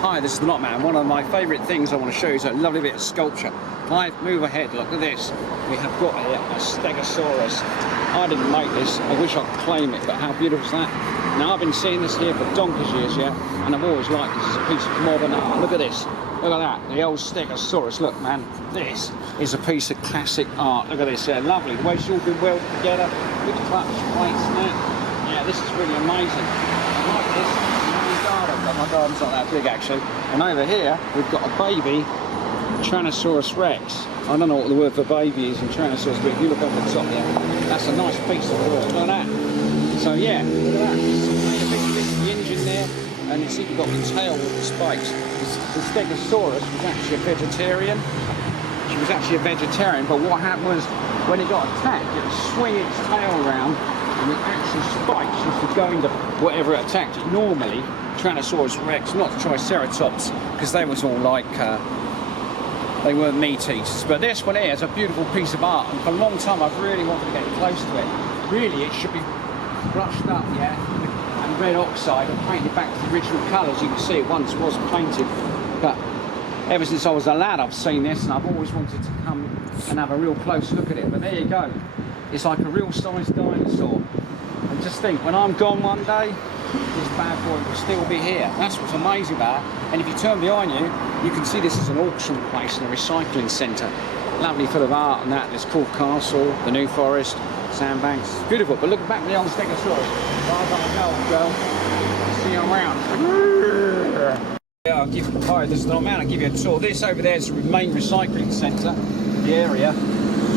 Hi, this is the Knotman. One of my favourite things I want to show you is a lovely bit of sculpture. If I move ahead, look at this. We have got here a Stegosaurus. I didn't make this. I wish I could claim it, but how beautiful is that? Now, I've been seeing this here for donkey's years, yeah, and I've always liked this as a piece of modern art. Look at this. Look at that. The old Stegosaurus. Look, man, this is a piece of classic art. Look at this there. Lovely. The way it's all been welded together. Good clutch plates and that. Yeah, this is really amazing. I like this. My garden's not that big actually, and over here we've got a baby Tyrannosaurus Rex. I don't know what the word for baby is in Tyrannosaurus, but if you look over the top there, that's a nice piece of work. Look at that. So yeah, look at that. Made a big bit of the engine there, and it's even got the tail with the spikes. The Stegosaurus was actually a vegetarian. She was actually a vegetarian, but what happened was when it got attacked, it would swing its tail around, and the actual spikes used to go into whatever it attacked it. Normally, Tyrannosaurus Rex, not the Triceratops, because they was all like, they weren't meat eaters. But this one here is a beautiful piece of art, and for a long time I've really wanted to get close to it. Really, it should be brushed up, yeah, and red oxide and painted back to the original colours. You can see it once was painted, but ever since I was a lad I've seen this, and I've always wanted to come and have a real close look at it. But there you go. It's like a real sized dinosaur. And just think, when I'm gone one day, this bad boy will still be here. That's what's amazing about it. And if you turn behind you, you can see this is an auction place and a recycling centre. Lovely full of art and that. There's Court Castle, the New Forest, Sandbanks. It's beautiful. But look back at the old Stegosaurus. I've got to go, see you around. Yeah, hi, this is the man. I'll give you a tour. This over there is the main recycling centre, the area.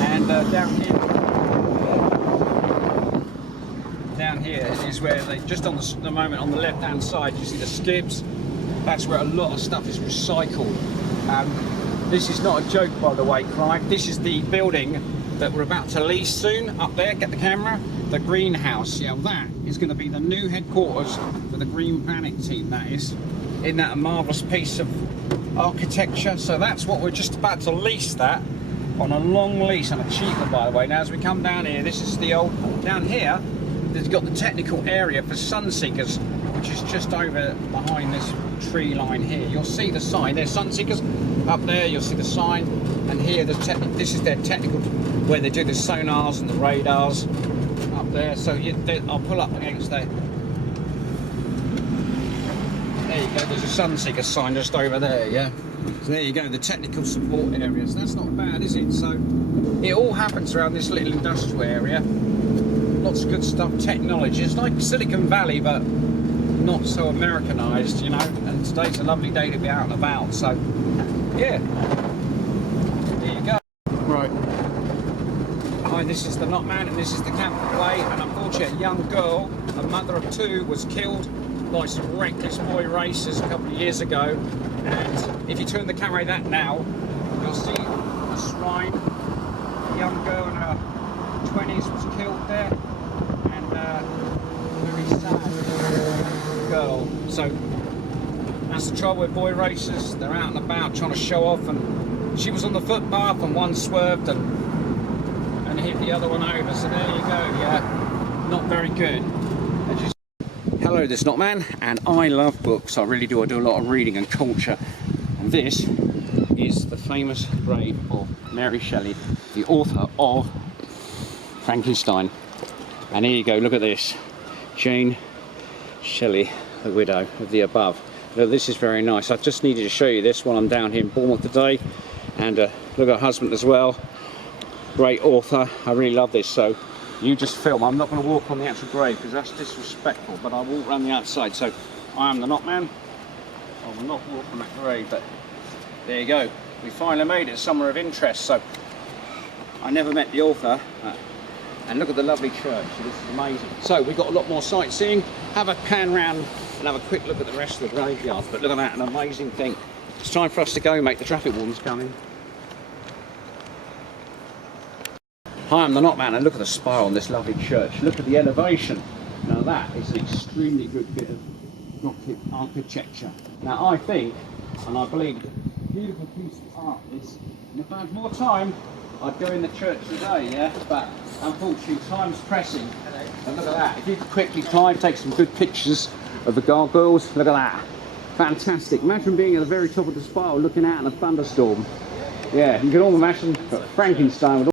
And down here is where they, just on the moment on the left hand side, you see the skips. That's where a lot of stuff is recycled. This is not a joke, by the way, Clive. This is the building that we're about to lease soon. Up there, get the camera. The greenhouse. Yeah, well, that is going to be the new headquarters for the Green Planet team. That is. Isn't that a marvellous piece of architecture? So that's what we're just about to lease that on a long lease, and a cheap one, by the way. Now, as we come down here, this is the old down here. They've got the technical area for Sunseekers, which is just over behind this tree line here. You'll see the sign. There's Sunseekers up there. You'll see the sign, and here this is their technical, where they do the sonars and the radars up there. So I'll pull up against there. There you go. There's a Sunseeker sign just over there. Yeah. So there you go. The technical support areas. That's not bad, is it? So it all happens around this little industrial area. Lots of good stuff, technology. It's like Silicon Valley, but not so Americanized, you know. And today's a lovely day to be out and about, so yeah. There you go. Right. Hi, this is the Knotman, and this is the camp play. And unfortunately, a young girl, a mother of two, was killed by some reckless boy racers a couple of years ago. And if you turn the camera that now, you'll see a shrine. A young girl in her 20s was killed there. Very sad girl. So that's the trouble with boy racers. They're out and about trying to show off, and she was on the footpath and one swerved and hit the other one over. So there you go. Yeah, not very good. Hello, this is Knotman, and I love books. I really do. I do a lot of reading and culture. And this is the famous grave of Mary Shelley, the author of Frankenstein. And here you go, look at this. Jane Shelley, the widow of the above. Look, this is very nice. I just needed to show you this while I'm down here in Bournemouth today. And look at her husband as well. Great author. I really love this. So you just film. I'm not going to walk on the actual grave because that's disrespectful, but I'll walk around the outside. So I am the Knotman. I will not walk on that grave, but there you go. We finally made it somewhere of interest. So I never met the author. And look at the lovely church. This is amazing. So we've got a lot more sightseeing. Have a pan round and have a quick look at the rest of the graveyard. But look at that, an amazing thing. It's time for us to go, mate. The traffic warden's coming. Hi, I'm the Knotman, and look at the spire on this lovely church. Look at the elevation. Now that is an extremely good bit of Gothic architecture. Now I think, and I believe, a beautiful piece of art is, and if I had more time, I'd go in the church today, yeah? But unfortunately, time's pressing. And look at that. If you could quickly, Clive, take some good pictures of the gargoyles. Look at that. Fantastic. Imagine being at the very top of the spiral looking out in a thunderstorm. Yeah, you can all imagine Frankenstein with